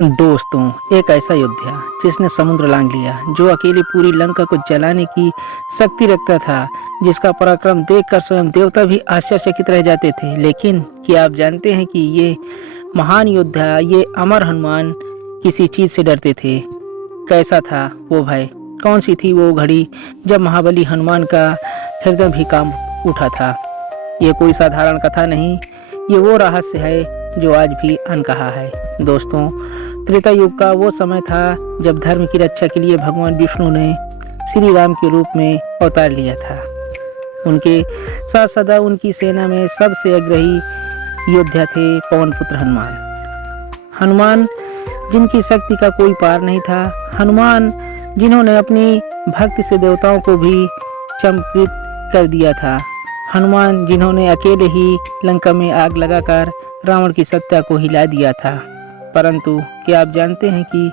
दोस्तों, एक ऐसा योद्धा जिसने समुद्र लांघ लिया, जो अकेले पूरी लंका को जलाने की शक्ति रखता था, जिसका पराक्रम देखकर स्वयं देवता भी आश्चर्यचकित रह जाते थे। लेकिन क्या आप जानते हैं कि ये महान योद्धा, ये अमर हनुमान किसी चीज से डरते थे? कैसा था वो भय? कौन सी थी वो घड़ी जब महाबली हनुमान का हृदय भी कांप उठा था? ये कोई साधारण कथा नहीं, ये वो रहस्य है जो आज भी अनकहा है। दोस्तों, त्रेता युग का वो समय था जब धर्म की रक्षा के लिए भगवान विष्णु ने श्री राम के रूप में अवतार लिया था। उनके साथ सदा उनकी सेना में सबसे अग्रही योद्धा थे पवन पुत्र हनुमान। हनुमान जिनकी शक्ति का कोई पार नहीं था, हनुमान जिन्होंने अपनी भक्ति से देवताओं को भी चमत्कृत कर दिया था, हनुमान जिन्होंने अकेले ही लंका में आग लगाकर रावण की सत्ता को हिला दिया था। परंतु क्या आप जानते हैं कि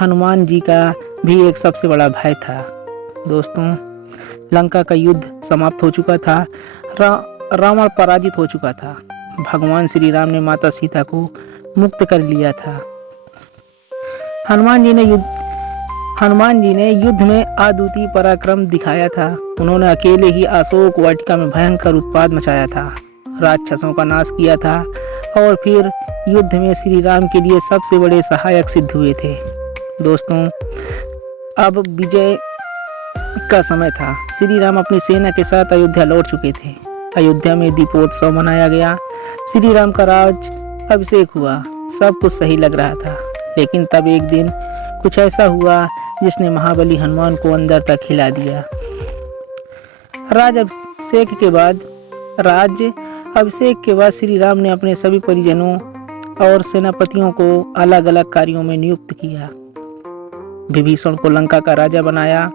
हनुमान जी का भी एक सबसे बड़ा भय था? दोस्तों, लंका का युद्ध समाप्त हो चुका था, रावण पराजित हो चुका था, भगवान श्री राम ने माता सीता को मुक्त कर लिया था। हनुमान जी ने युद्ध में अद्वितीय पराक्रम दिखाया था। उन्होंने अकेले ही अशोक वाटिका में भयंकर उत्पात मचाया था, राक्षसों का नाश किया था और फिर युद्ध में श्री राम के लिए सबसे बड़े सहायक सिद्ध हुए थे। दोस्तों, अब विजय का समय था। श्री राम अपनी सेना के साथ अयोध्या लौट चुके थे। अयोध्या में दीपोत्सव मनाया गया, श्री राम का राज अभिषेक हुआ, सब कुछ सही लग रहा था। लेकिन तब एक दिन कुछ ऐसा हुआ जिसने महाबली हनुमान को अंदर तक हिला दिया। राज अभिषेक के बाद श्री राम ने अपने सभी परिजनों और सेनापतियों को अलग अलग कार्यों में नियुक्त किया। विभीषण को लंका का राजा बनाया,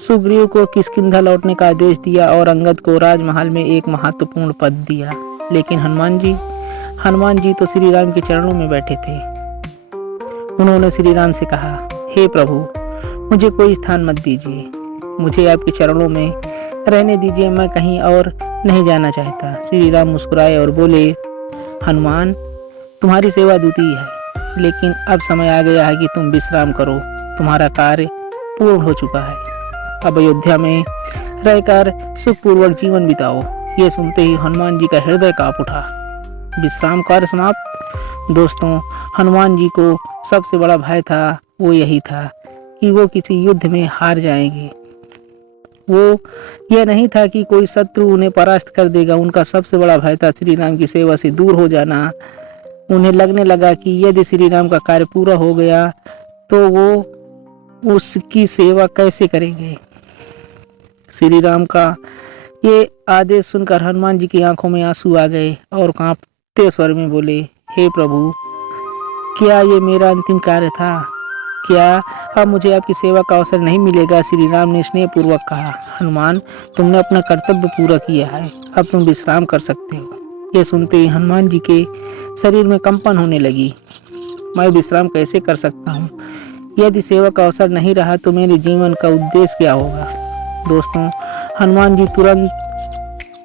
सुग्रीव को किष्किंधा लौटने का आदेश दिया और अंगद को राजमहल में एक महत्वपूर्ण पद दिया। लेकिन हनुमान जी तो श्री राम के चरणों में बैठे थे। उन्होंने श्री राम से कहा, हे प्रभु, मुझे कोई स्थान मत दीजिए, मुझे आपके चरणों में रहने दीजिए, मैं कहीं और नहीं जाना चाहता। श्री राम मुस्कुराए और बोले, हनुमान, तुम्हारी सेवा द्वितीय है, लेकिन अब समय आ गया है कि तुम विश्राम करो, तुम्हारा कार्य पूर्ण हो चुका है। अब अयोध्या में रहकर सुखपूर्वक जीवन बिताओ। ये सुनते ही हनुमान जी का हृदय कांप उठा। विश्राम कार्य समाप्त। दोस्तों, हनुमान जी को सबसे बड़ा भय था वो यही था कि वो किसी युद्ध में हार जाएंगे। वो यह नहीं था कि कोई शत्रु उन्हें परास्त कर देगा। उनका सबसे बड़ा भय था श्री राम की सेवा से दूर हो जाना। उन्हें लगने लगा कि यदि श्री राम का कार्य पूरा हो गया तो वो उसकी सेवा कैसे करेंगे। श्री राम का ये आदेश सुनकर हनुमान जी की आंखों में आंसू आ गए और कांपते स्वर में बोले, हे प्रभु, क्या ये मेरा अंतिम कार्य था? क्या अब मुझे आपकी सेवा का अवसर नहीं मिलेगा? श्री राम ने स्नेहपूर्वक कहा, हनुमान, तुमने अपना कर्तव्य पूरा किया है, अब तुम विश्राम कर सकते हो। ये सुनते ही हनुमान जी के शरीर में कंपन होने लगी। मैं विश्राम कैसे कर सकता हूँ? यदि सेवा का अवसर नहीं रहा तो मेरे जीवन का उद्देश्य क्या होगा? दोस्तों, हनुमान जी तुरंत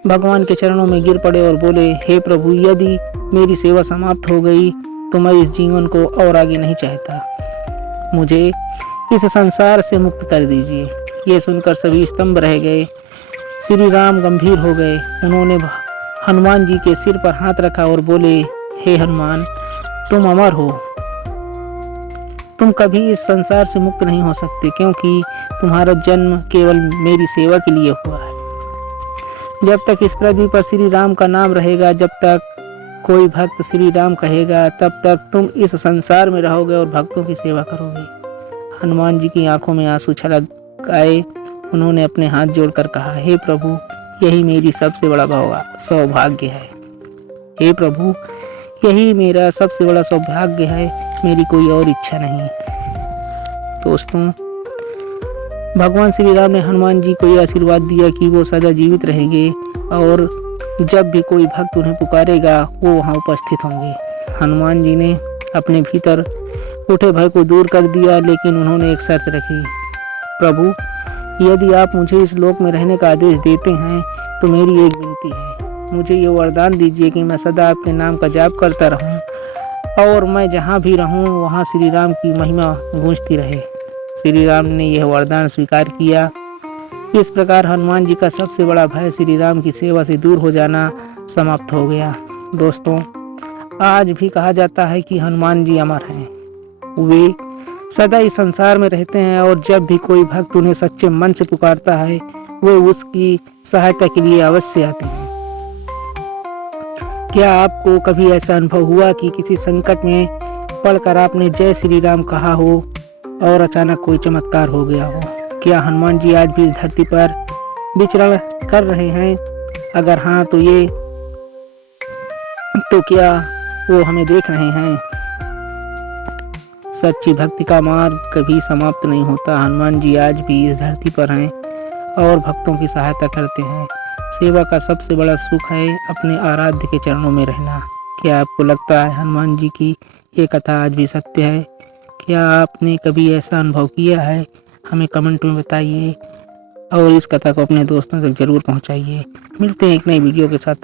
भगवान के चरणों में गिर पड़े और बोले, हे प्रभु, यदि मेरी सेवा समाप्त हो गई तो मैं इस जीवन को और आगे नहीं चाहता, मुझे इस संसार से मुक्त कर दीजिए। ये सुनकर सभी स्तंभ रह गए। श्री राम गंभीर हो गए। उन्होंने हनुमान जी के सिर पर हाथ रखा और बोले, हे हनुमान, तुम अमर हो, तुम कभी इस संसार से मुक्त नहीं हो सकते, क्योंकि तुम्हारा जन्म केवल मेरी सेवा के लिए हुआ है। जब तक इस पृथ्वी पर श्री राम का नाम रहेगा, जब तक कोई भक्त श्री राम कहेगा, तब तक तुम इस संसार में रहोगे और भक्तों की सेवा करोगे। हनुमान जी की आंखों में आंसू छलक आए। उन्होंने अपने हाथ जोड़कर कहा, हे प्रभु, यही मेरी सबसे बड़ा सौभाग्य है। हे प्रभु, यही मेरा सबसे बड़ा सौभाग्य है, मेरी कोई और इच्छा नहीं। दोस्तों, भगवान श्री राम ने हनुमान जी को यह आशीर्वाद दिया कि वो सदा जीवित रहेंगे और जब भी कोई भक्त उन्हें पुकारेगा वो वहाँ उपस्थित होंगे। हनुमान जी ने अपने भीतर उठे भय को दूर कर दिया, लेकिन उन्होंने एक शर्त रखी, प्रभु, यदि आप मुझे इस लोक में रहने का आदेश देते हैं तो मेरी एक विनती है, मुझे ये वरदान दीजिए कि मैं सदा आपके नाम का जाप करता रहूं और मैं जहाँ भी रहूँ वहाँ श्री राम की महिमा गूंजती रहे। श्री राम ने यह वरदान स्वीकार किया। इस प्रकार हनुमान जी का सबसे बड़ा भय श्री राम की सेवा से दूर हो जाना समाप्त हो गया। दोस्तों, आज भी कहा जाता है कि हनुमान जी अमर हैं। वे सदा इस संसार में रहते हैं और जब भी कोई भक्त उन्हें सच्चे मन से पुकारता है वे उसकी सहायता के लिए अवश्य आते हैं। क्या आपको कभी ऐसा अनुभव हुआ कि किसी संकट में पड़कर आपने जय श्री राम कहा हो और अचानक कोई चमत्कार हो गया हो? क्या हनुमान जी आज भी इस धरती पर विचरण कर रहे हैं? अगर हाँ तो क्या वो हमें देख रहे हैं? सच्ची भक्ति का मार्ग कभी समाप्त नहीं होता। हनुमान जी आज भी इस धरती पर हैं और भक्तों की सहायता करते हैं। सेवा का सबसे बड़ा सुख है अपने आराध्य के चरणों में रहना। क्या आपको लगता है हनुमान जी की ये कथा आज भी सत्य है? क्या आपने कभी ऐसा अनुभव किया है? हमें कमेंट में बताइए और इस कथा को अपने दोस्तों तक जरूर पहुंचाइए। मिलते हैं एक नई वीडियो के साथ।